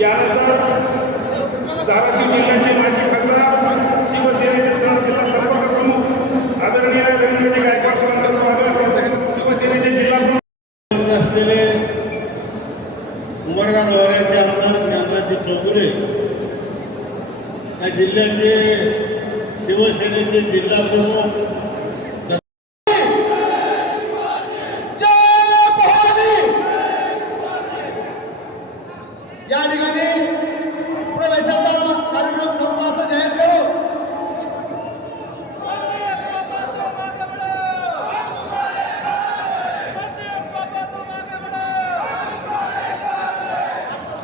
यानंतर धाराशिव जिल्ह्याचे माजी खासदार शिवसेनेचे सह जिल्हा संपर्क प्रमुख आदरणीय रवींद्रजी गायकवाड साहेबांचं स्वागत शिवसेनेचे जिल्हा प्रमुख असलेले उमरगा दौऱ्याचे आमदार ज्ञानराजे चौगुले या जिल्ह्याचे शिवसेनेचे जिल्हा प्रमुख या ठिकाणी प्रवेशाचा कार्यक्रम संपला असं जाहीर करू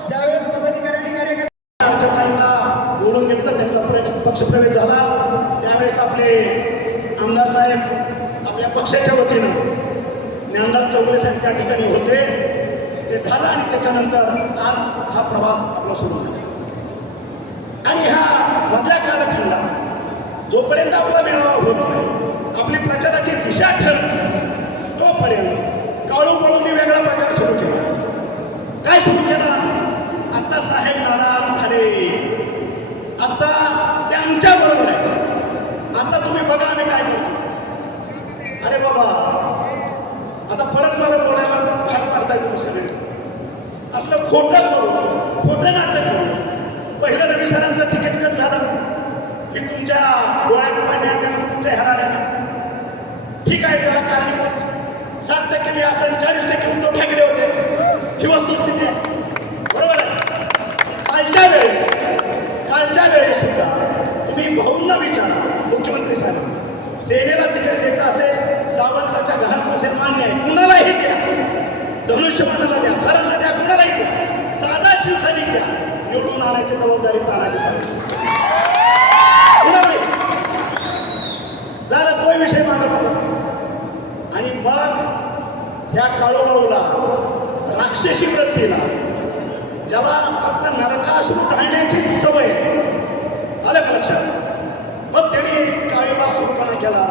ज्यावेळेस पदाधिकाऱ्यांनी कार्यक्रम अर्चताईंना बोलून घेतलं त्यांचा प्र- पक्षप्रवेश झाला त्यावेळेस आपले आमदार साहेब आपल्या पक्षाच्या वतीनं ज्ञानराज चौगुले साहेब त्या ठिकाणी होते ते त्यानंतर आज हा प्रवास आपला सुरू झाला. आणि ह्या मधल्या कालखंडात जोपर्यंत आपला मेळावा होत नाही आपली प्रचाराची दिशा ठरत नाही तोपर्यंत काळू बळूनी वेगळा प्रचार सुरू केला. काय सुरू केला? आता साहेब नाराज झाले. आता ते आमच्या बरोबर आहे. आता तुम्ही बघा आम्ही काय करतो. अरे बाबा आता परत मला बोलायला भाग पाडताय तुम्ही सगळे. असलं खोटं करून खोटं नाटक करून पहिलं रवी सरांचं तिकीट कट झालं. की तुमच्या डोळ्यात पाणी आणल्यानं तुमच्या हराण्याने. ठीक आहे त्याला कारणीभूत साठ टक्के मी असेल चाळीस टक्के उद्धव ठाकरे होते. ही वस्तुस्थिती बरोबर आहे? कालच्या वेळेस कालच्या वेळेस सुद्धा तुम्ही भाऊंना विचारा मुख्यमंत्री साहेब सेनेला तिकीट द्यायचं असेल सावंताच्या घरात नसेल मान्य आहे. करण्याची जबाबदारी तानाजी साहेब. झाला तो विषय माझा आणि मग ह्या काळोबाऊला राक्षसी वृत्तीला ज्याला फक्त नरकासुर ढाळण्याचीच सवय आलं का लक्षात? मग त्यांनी काळीबा सुरूपणा केला.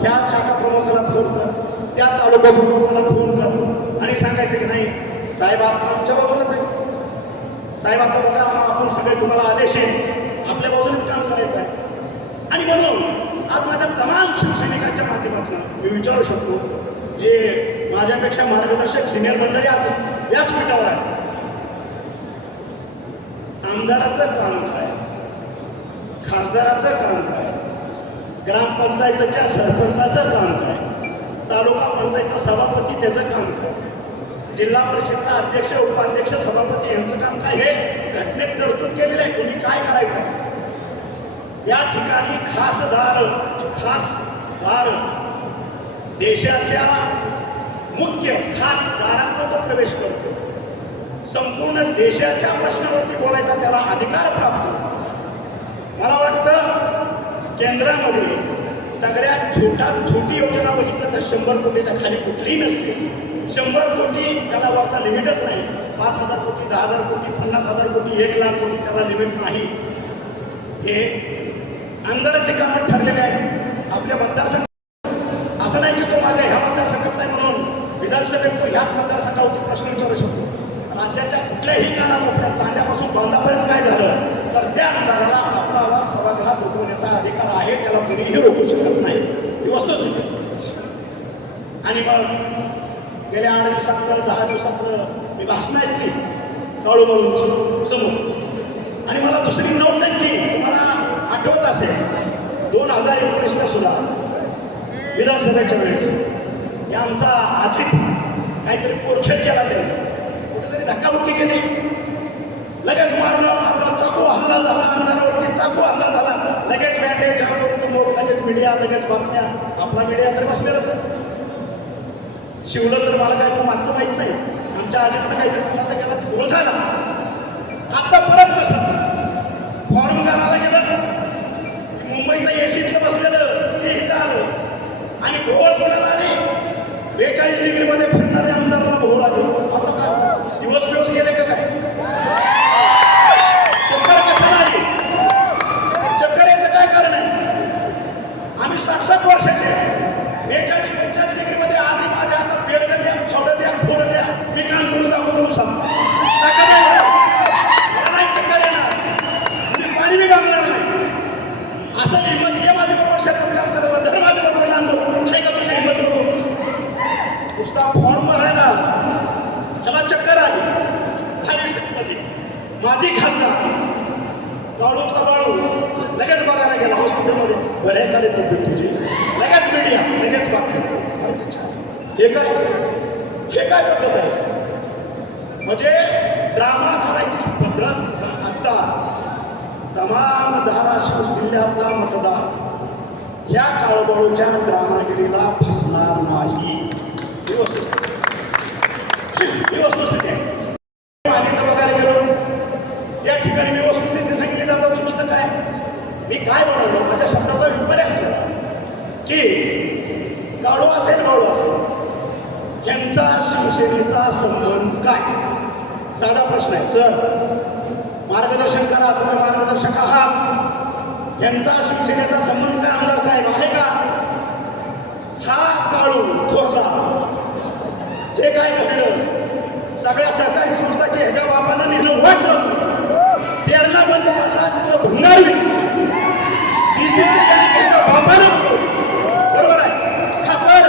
ह्या शाखा प्रमुखाला फोन कर. त्या तालुका प्रमुखाला फोन कर. आणि सांगायचं की नाही साहेब आता आमच्या बाजूलाच आहे. साहेब आता बघा आपण सगळे तुम्हाला आदेश आहे. आपल्या बाजूनेच काम करायचं आहे. आणि म्हणून आज माझ्या तमाम शिवसैनिकांच्या माध्यमातून मी विचारू शकतो जे माझ्यापेक्षा मार्गदर्शक सिनियर मंडळी आज व्यासपीठावर आहे आमदाराचं काम काय? खासदाराचं काम काय? ग्रामपंचायतीच्या सरपंचाचं काम काय? तालुका पंचायतचा सभापती त्याचं काम काय? जिल्हा परिषदचा अध्यक्ष उपाध्यक्ष सभापती यांचं काम काय हे घटनेत तरतूद केलेलं आहे. कोणी काय करायचं? या ठिकाणी खासदार खासदार देशाच्या मुख्य खासदारांना तो प्रवेश करतो. संपूर्ण देशाच्या प्रश्नावरती बोलायचा त्याला अधिकार प्राप्त होतो. मला वाटतं केंद्रामध्ये सगळ्यात छोटात छोटी योजना बघितलं तर शंभर कोटीच्या खाली कुठलीही नसते. शंभर कोटी त्याला वरचा लिमिटच नाही. पाच हजार कोटी दहा हजार कोटी पन्नास हजार कोटी एक लाख कोटी त्याला लिमिट नाही. हे आमदाराचे कामं ठरलेले आहेत. आपल्या मतदारसंघ असं नाही की तो माझ्या ह्या मतदारसंघात नाही म्हणून विधानसभेत तो ह्याच मतदारसंघावरती प्रश्न विचारू शकतो राज्याच्या कुठल्याही कानाकोपऱ्यात चांद्यापासून बांधापर्यंत काय झालं तर त्या आमदाराला आपला आवाज सभागृहात उठवण्याचा अधिकार आहे त्याला कोणीही रोखू शकत नाही ही वस्तुस्थिती आहे. आणि मग गेल्या आठ दिवसातलं दहा दिवसातलं मी भाषणं ऐकली. काळूबाळूंची समोर. आणि मला दुसरी नोट ऐकली तुम्हाला आठवत असेल दोन हजार एकोणीसला सुद्धा विधानसभेच्या वेळेस. हे आमचा अजित काहीतरी पोरखेड केला त्याने. कुठेतरी धक्काबुक्की केली. लगेच मारलं मारलं चाकू हल्ला झाला आमदारावरती चाकू हल्ला झाला. लगेच बँडेज मोठ लगेच मीडिया लगेच बातम्या. आपला मीडिया तर बसलेलाच शिवलं तर मला काय मागचं माहीत नाही. आमच्या आजीकडे काहीतरी कुणाला गेला की घोळ झाला आता परत तसंच फॉर्म करायला गेलं की मुंबईचं एसीतलं बसलेलं ते इथं आलं आणि भोवळ कोणाला आले बेचाळीस डिग्रीमध्ये फिरणारे आमदारांना भोवळ आले आपलं काय दिवस दिवस गेले का काय चक्कर कसं आली चक्कर याचं काय कारण आहे आम्ही साठ साठ वर्षाचे बेचाळीस पंचाळीस डिग्रीमध्ये आधी माझ्या हातात बेडकं द्या फावडं द्या खोडं द्या मी काम करून दाखवतो सांग ताकद आहे मला. मला नुसता फॉर्म भरायला आला त्याला चक्कर आली झाली मध्ये माझी खासदार काळूतला बाळू लगेच बघायला गेला हॉस्पिटलमध्ये बरे का तब्येत तुझी? लगेच मीडिया लगेच बातमी अरे त्याच्या हे काय? हे काय पद्धत आहे? म्हणजे ड्रामा करायची पद्धत आता तमाम धाराशिव जिल्ह्यातला मतदार या काळबळूच्या ड्रामागिरीला फसणार नाही. ही वस्तुस्थिती. ही वस्तुस्थिती आहे पाणीचं बघायला गेलो त्या ठिकाणी मी वस्तुस्थिती सांगितली ना आता चुकीचं काय मी काय म्हणालो माझ्या शब्दाचा विपर्यास केला की गाडो असेल बाळू असेल यांचा शिवसेनेचा संबंध काय साधा प्रश्न आहे. सर मार्गदर्शन करा तुम्ही मार्गदर्शक आहात. यांचा शिवसेनेचा संबंध काय आमदार साहेब आहे का हा काळू थोरला जे काय घडलं सगळ्या सहकारी संस्थाचे ह्याच्या बापानं नेलं वाट लावलं तेरणा बंद पडला तिथं भंगार डीसीसी बँकेच्या बापानं बुडवलं बरोबर आहे खापर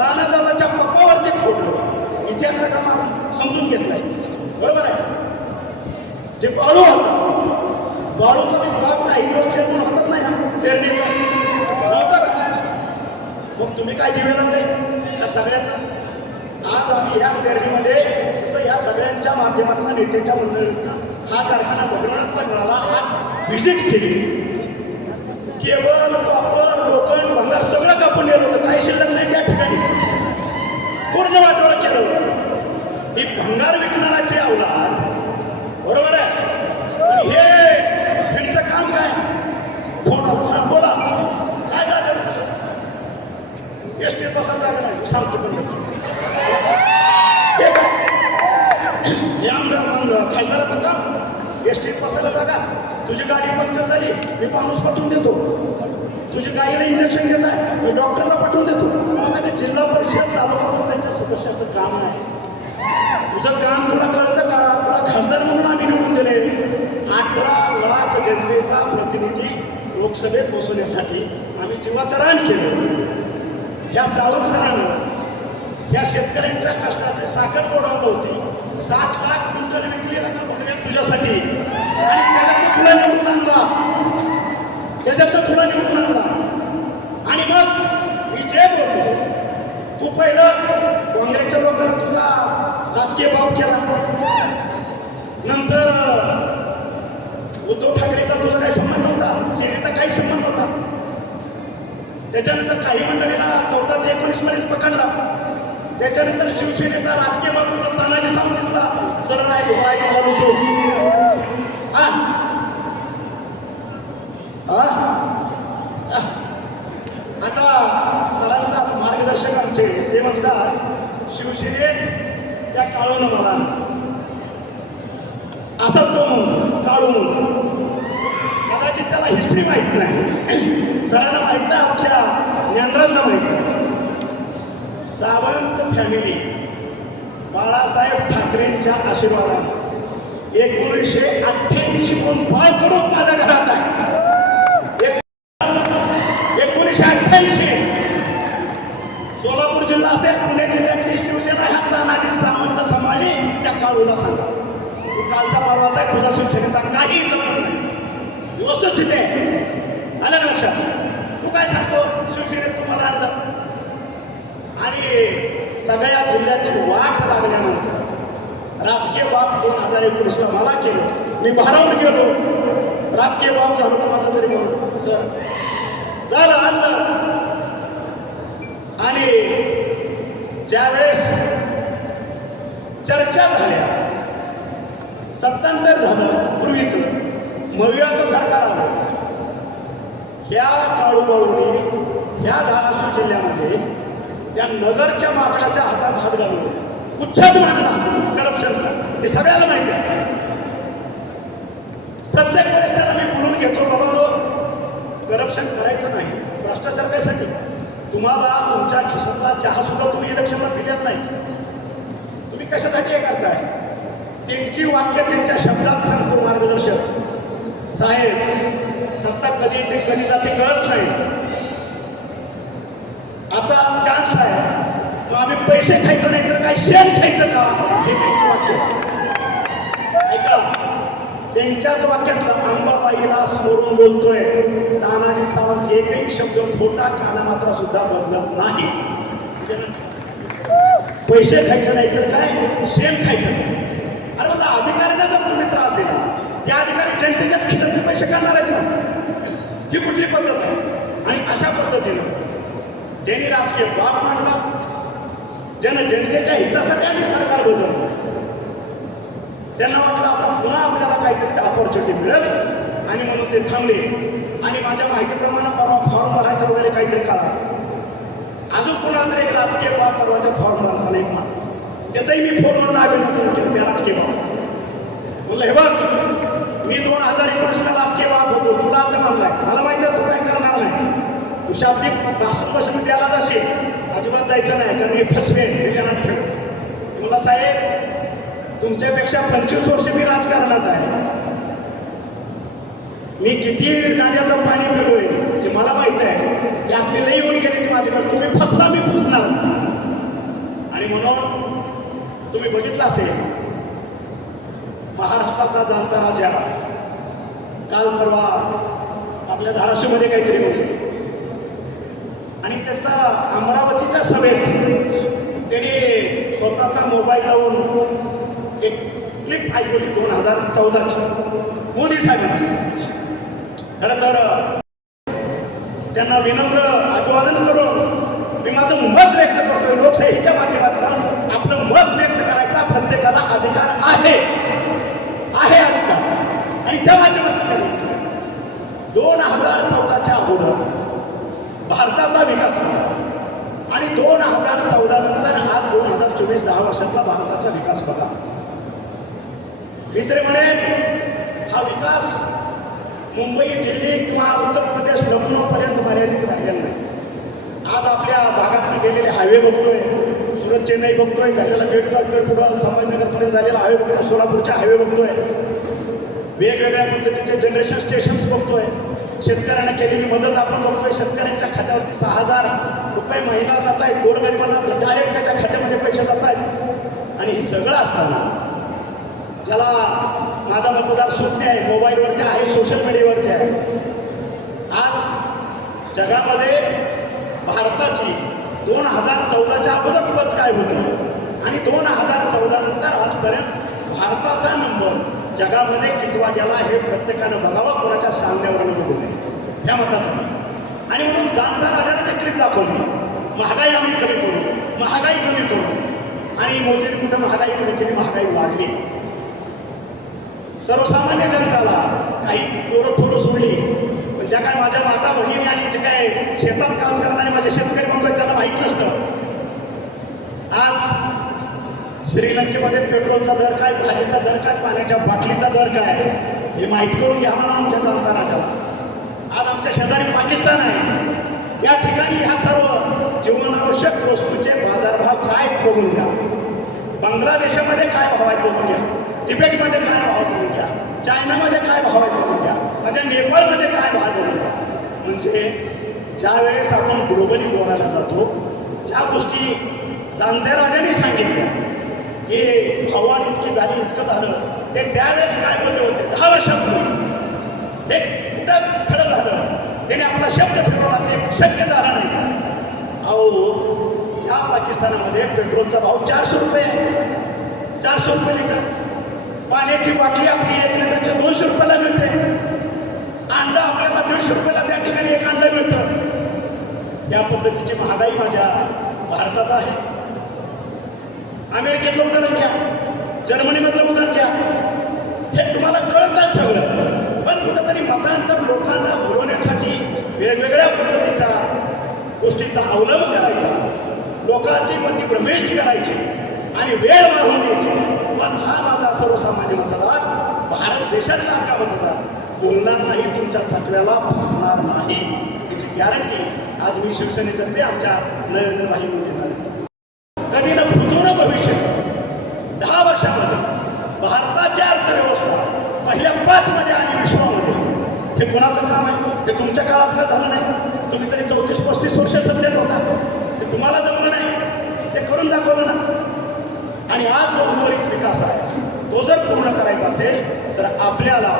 राणादादाच्या पप्पावरती फोडलं इतिहास सगळा मारून समजून घेतलाय बरोबर आहे जे बाळू होता बाळूचा मी बाप काही दिवस चेअरमन होतात नाही हा पेरणीचा नव्हता का मग तुम्ही काय दिवे लागले या सगळ्याचं आज आम्ही ह्या पेरणीमध्ये जसं या सगळ्यांच्या माध्यमातून नेत्यांच्या मंडळीतनं हा कारखाना बहिरणातला मिळाला आज व्हिजिट केली केवळ कॉपर लोखंड भंगार सगळं कापून नेलं होतं काही शिल्लक नाही त्या ठिकाणी पूर्ण वाटोळं केलं होतं ही भंगार विकणाराची अवलाद बरोबर आहे आणि हे ह्यांचं काम काय फोन आला हा, बोला काय काय करत तुझं एस टी बसायला जागा नाही सांगतो पण नक्की. हे काय हे आमदार मग खासदाराचं काम एस टीत बसायला जागा तुझी गाडी पंक्चर झाली मी माणूस पाठवून देतो तुझी गाडीला इंजेक्शन घ्यायचं आहे मी डॉक्टरला पाठवून देतो मग ते जिल्हा परिषद तालुका पंचायतच्या सदस्याचं काम आहे तुझं काम तुला कळतं का? तुला खासदार म्हणून आम्ही निवडून दिले. अठरा लाख जनतेचा प्रतिनिधी लोकसभेत पोहोचवण्यासाठी आम्ही जीवाचं रान केलं. ह्या सावंत सरानं या शेतकऱ्यांच्या कष्टाचे साखर गोडाऊन होती. साठ लाख क्विंटल विकलेला का भरव्यात तुझ्यासाठी. आणि त्याच्यातनं तुला निवडून आणला. त्याच्यातनं तुला निवडून आणला. आणि मग मी जे बोललो तू पहिलं काँग्रेसच्या लोकांना तुझा राजकीय भाव केला. नंतर उद्धव ठाकरेचा तुझा काही संबंध होता? सेनेचा काही संबंध होता? त्याच्यानंतर काही मंडळीला चौदा ते एकोणीसमध्ये पकडला. त्याच्यानंतर शिवसेनेचा राजकीय बाब तुला तानाजी सांगून दिसला. सरळ आहे होतो हा? आता सरांचा मार्गदर्शक आमचे ते म्हणतात शिवसेनेत त्या काळून मला असा तो म्हणतो काळू म्हणतो. कदाचित त्याला हिस्ट्री माहीत नाही. सरांना माहीत नाही आमच्या ज्ञानराजला माहीत नाही. सावंत फॅमिली बाळासाहेब ठाकरेंच्या आशीर्वादाने एकोणीसशे अठ्ठ्याऐंशी कोण बाळकडून माझ्या घरात आहे एक- एकोणीसशे अठ्ठ्याऐंशी सोलापूर जिल्हा असेल पुणे जिल्ह्यातली शिवसेना ह्या तानाजी सावंत सांभाळली त्या काळूला सांगा तू कालचा परवाचा आहे तुझा शिवसेनेचा काही संबंध नाही ही वस्तुस्थिती आहे आलं का लक्षात तू काय सांगतो शिवसेनेत तुम्हाला आणलं आणि सगळ्या जिल्ह्याची वाट लागल्यानंतर राजकीय बाब दोन हजार एकोणीसला मला केलं. मी भारावून गेलो. राजकीय बाब झालो कोणाचं तरी म्हणून. सर झालं आणलं. आणि ज्यावेळेस चर्चा झाल्या सत्तांतर झालं पूर्वीचं मविळाचं सरकार आलं. ह्या काळूबाळूने ह्या धाराशिव जिल्ह्यामध्ये त्या नगरच्या माकडाच्या हातात हात घालून उच्छेद मांडला करप्शनचा. हे सगळ्याला माहिती आहे. प्रत्येक वेळेस त्याला मी बोलून घेतो बाबा लो करप्शन करायचं नाही. भ्रष्टाचार कशासाठी तुम्हाला तुमच्या खिशातला चहा सुद्धा तुम्ही इलेक्शनला पिलेला नाही. तुम्ही कशासाठी हे करताय? त्यांची वाक्य त्यांच्या शब्दात सांगतो मार्गदर्शक. साहेब सत्ता कधी येते कधी जाते कळत नाही. आता चान्स पैसे खायचं नाही तर काय? शेण खायचं का? हे त्यांची वाक्य. ऐका त्यांच्याच वाक्यातलं अंबाबाईला स्मरून बोलतोय. तानाजी सावंत एकही शब्द खोटा कानामात्रा सुद्धा बदलत नाही. पैसे खायचे नाही तर काय? शेण खायचं नाही. अरे मला अधिकाऱ्यांना जर तुम्ही त्रास दिला त्या अधिकारी जनतेच्याच खिशातले पैसे काढणार आहेत ना? ही कुठली पद्धत आहे? आणि अशा पद्धतीनं ज्यांनी राजकीय बाप मांडला ज्यानं जनतेच्या हितासाठी आम्ही सरकार बदललं. त्यांना वाटलं आता पुन्हा आपल्याला काहीतरी अपॉर्च्युनिटी मिळेल. आणि म्हणून ते थांबले. आणि माझ्या माहितीप्रमाणे परवा फॉर्म भरायचं वगैरे काहीतरी काळा अजून कोणाला तरी एक राजकीय बाब परवाच्या फॉर्म भरला एक मान त्याचंही मी फोनवरून अभिनंदन केलं त्या राजकीय बाबाचं. बोललं हे बघ मी दोन हजार एकोणीसला राजकीय बाब होतो. तुला आता मानलाय. मला माहिती आहे तू काय करणार नाही. तू शाब्दिक भाषण भाषण द्यायला जाशील अजिबात जायचं नाही कारण मी फसवेन हे ठेव. मला साहेब तुमच्यापेक्षा पंचवीस वर्ष मी राजकारणात आहे. मी किती नाण्याचं पाणी पिलोय हे मला माहीत आहे. ते असलेले येऊन गेले ते माझ्याकडे. तुम्ही फसला मी फसणार. आणि म्हणून तुम्ही बघितलं असेल महाराष्ट्राचा जाणता राजा काल परवा आपल्या धाराशिवमध्ये काहीतरी बोलले आणि त्याचा अमरावतीच्या सभेत त्याने स्वतःचा मोबाईल लावून एक क्लिप ऐकवली दोन हजार चौदाची मोदी साहेबांची. खरं तर त्यांना विनम्र अभिवादन करून मी माझं मत व्यक्त करतोय. लोकशाहीच्या माध्यमातून आपलं मत व्यक्त करायचा प्रत्येकाला अधिकार आहे. आहे अधिकार. आणि त्या माध्यमातून दोन हजार चौदा भारताचा विकास झाला आणि दोन हजार चौदा नंतर आज दोन हजार चोवीस दहा वर्षातला भारताचा विकास बघा. मी तरी म्हणेन हा विकास मुंबई दिल्ली किंवा उत्तर प्रदेश लखनौपर्यंत मर्यादित राहिलेला नाही. आज आपल्या भागात गेलेले हायवे बघतोय सुरत चेन्नई बघतोय झालेला बेडचा वेळ पुढं संभाजीनगरपर्यंत झालेला हायवे बघतोय सोलापूरचे हायवे बघतोय. वेगवेगळ्या पद्धतीचे जनरेशन स्टेशन्स बघतोय. शेतकऱ्यांना केलेली मदत आपण बघतोय. शेतकऱ्यांच्या खात्यावरती सहा हजार रुपये महिना जात आहेत. गोरगरिबांना डायरेक्ट त्याच्या खात्यामध्ये पैसे जात आहेत. आणि हे सगळं असताना ज्याला माझा मतदार शून्य आहे मोबाईलवरती आहे सोशल मीडियावरती आहे. आज जगामध्ये भारताची दोन हजार चौदाच्या अगोदर पद काय होतं? आणि दोन हजार चौदा नंतर आजपर्यंत भारताचा नंबर जगामध्ये कितवा गेला हे प्रत्येकानं बघावं. कोणाच्या सांगण्यावरनं बघू नये या मताचा. आणि म्हणून जाणता राजाने क्लिप दाखवली. महागाई आम्ही कमी करू. महागाई कमी करू. आणि मोदीने कुठं महागाई कमी केली? महागाई वाढली. सर्वसामान्य जनताला काही पोरं फुलं सोडली. पण ज्या काय माझ्या माता भगिनी आणि जे काय शेतात काम करणारे माझे शेतकरी म्हणतात त्यांना माहीत नसतं. आज श्रीलंकेमध्ये पेट्रोलचा दर काय? भाजीचा दर काय? पाण्याच्या बाटलीचा दर काय? हे माहीत करून घ्या म्हणा आमच्या जनता राजाला आज आमच्या शेजारी पाकिस्तान आहे. या ठिकाणी ह्या सर्व जीवनावश्यक वस्तूचे बाजारभाव काय बघून घ्या. बांगलादेशामध्ये काय भाव आहेत बघून घ्या. तिबेटमध्ये काय भाव बघून घ्या. चायनामध्ये काय भाव आहेत बघून घ्या. माझ्या नेपाळमध्ये काय भाव बघून घ्या. म्हणजे ज्या वेळेस आपण ग्लोबली बोलायला जातो ज्या गोष्टी जाणत्या राजाने सांगितल्या की भावान इतकी झाली इतकं झालं ते त्यावेळेस काय बोलले होते? दहा वर्षापूर्वी. हे कुठं खरं झालं. त्याने आपला शब्द फिरवला ते शक्य झालं नाही. अहो ज्या पाकिस्तानामध्ये पेट्रोलचा भाव चारशे रुपये आहे. चारशे रुपये लिटर. पाण्याची बाटली आपली एक लिटरच्या दोनशे रुपयाला मिळते. अंडा आपल्याला दीडशे रुपयाला त्या ठिकाणी एक अंडं मिळतं. या पद्धतीची महागाई माझ्या भारतात आहे. अमेरिकेतलं उदाहरण घ्या. जर्मनीमधलं उदाहरण घ्या. हे तुम्हाला कळत आहे सगळं कुठंतरी मतांतर लोकांना बोलवण्यासाठी वेगवेगळ्या पद्धतीचा गोष्टीचा अवलंब करायचा. लोकांची मती प्रवेश करायची आणि वेळ वाहून द्यायची. पण हा माझा सर्वसामान्य मतदार भारत देशातला हक्का मतदार बोलणार नाही तुमच्या चकव्याला फसणार नाही. याची गॅरंटी आज मी शिवसेनेतर्फे आमच्या नरेंद्रभाई मोदींना देतो कधी न भूतो न भविष्य दहा वर्षामध्ये भारताची अर्थव्यवस्था पहिल्या पाच मध्ये आली विश्वामध्ये हे कोणाचं काम आहे हे तुमच्या काळात का झालं नाही? तुम्ही तरी चौतीस पस्तीस वर्ष सत्तेत होता. हे तुम्हाला जमलं नाही. ते करून दाखवलं ना. आणि आज जो उर्वरित विकास आहे तो जर पूर्ण करायचा असेल तर आपल्याला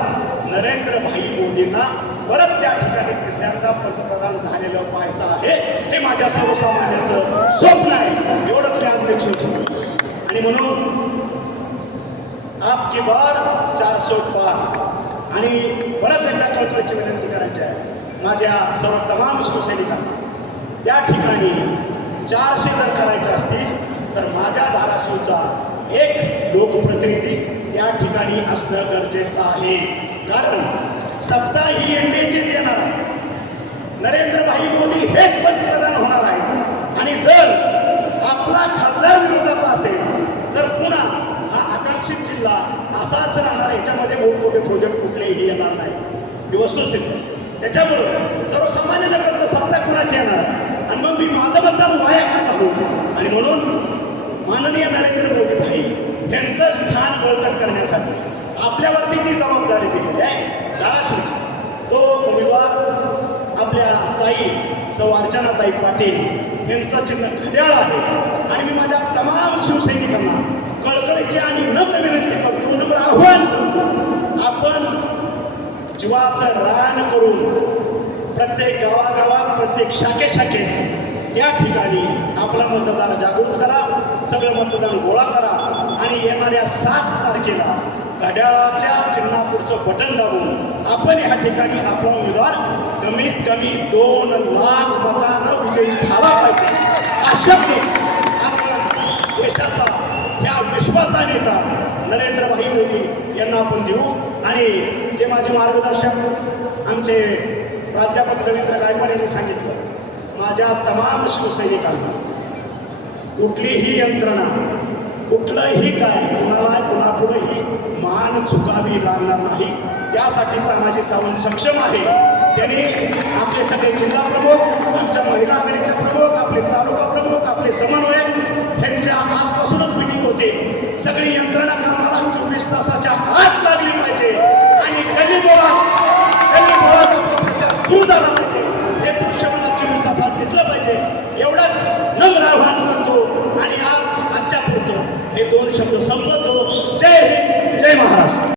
नरेंद्र भाई मोदींना परत त्या ठिकाणी तिसऱ्यांदा पंतप्रधान झालेलं पाहायचं आहे. हे माझ्या सर्वसामान्यांचं स्वप्न आहे. एवढंच मी आज आणि म्हणून आपकी बार चारशे पार. आणि परत एकदा कळकळीची विनंती करायची आहे. माझ्या सर्व तमाम शिवसैनिकांना त्या ठिकाणी चारशे जर करायचे असतील तर माझ्या धाराशिवचा एक लोकप्रतिनिधी त्या ठिकाणी असणं गरजेचं आहे. कारण सत्ता ही एनडीएचीच येणार आहे. नरेंद्रभाई मोदी हेच पंतप्रधान होणार आहेत. आणि जर आपला खासदार विरोधाचा असेल तर पुन्हा हा आकांक्षित जिल्हा असाच राहणार याच्यामध्ये मोठमोठे प्रोजेक्ट कुठलेही येणार नाही. ही वस्तुस्थिती त्याच्यामुळं सर्वसामान्य नगर समजा कुणाची येणार आणि मग मी माझं मतदान वाया का घालू? आणि म्हणून माननीय नरेंद्र मोदी भाई यांचं स्थान बळकट करण्यासाठी आपल्यावरती जी जबाबदारी दिलेली आहे धाराशिवची तो उमेदवार आपल्या ताई सौ अर्चनाताई पाटील यांचं चिन्ह घड्याळ आहे. आणि मी माझ्या तमाम शिवसैनिकांना कळकळीची आणि नम्र विनंती करतो आव्हान करतो. आपण जीवाचं रान करून प्रत्येक गावागावात प्रत्येक शाखे शाखेत या ठिकाणी आपला मतदार जागृत करा सगळं मतदान गोळा करा आणि येणाऱ्या सात तारखेला घड्याळाच्या चिन्हापूरचं बटन दाबून आपण या ठिकाणी आपला उमेदवार कमीत कमी दोन लाख मतानं विजयी झाला पाहिजे. हा शब्द आपण देशाचा ह्या विश्वाचा नेता नरेंद्रभाई मोदी यांना आपण देऊ. आणि जे माझे मार्गदर्शक आमचे प्राध्यापक रवींद्र गायकवाड यांनी सांगितलं माझ्या तमाम शिवसैनिकांना कुठलीही यंत्रणा कुठलंही काय कुणाला कुणापुढेही मान चुकावी लागणार नाही. त्यासाठी तानाजी सावंत सक्षम आहे. त्यांनी आपले सगळे जिल्हा प्रमुख आमच्या महिला आघाडीचे प्रमुख आपले तालुका प्रमुख आपले समन्वयक त्यांच्या आजपासूनच मिटिंग होते. सगळी यंत्रणा कामाला चोवीस तासाच्या आत लागली पाहिजे. आणि गरीबोळा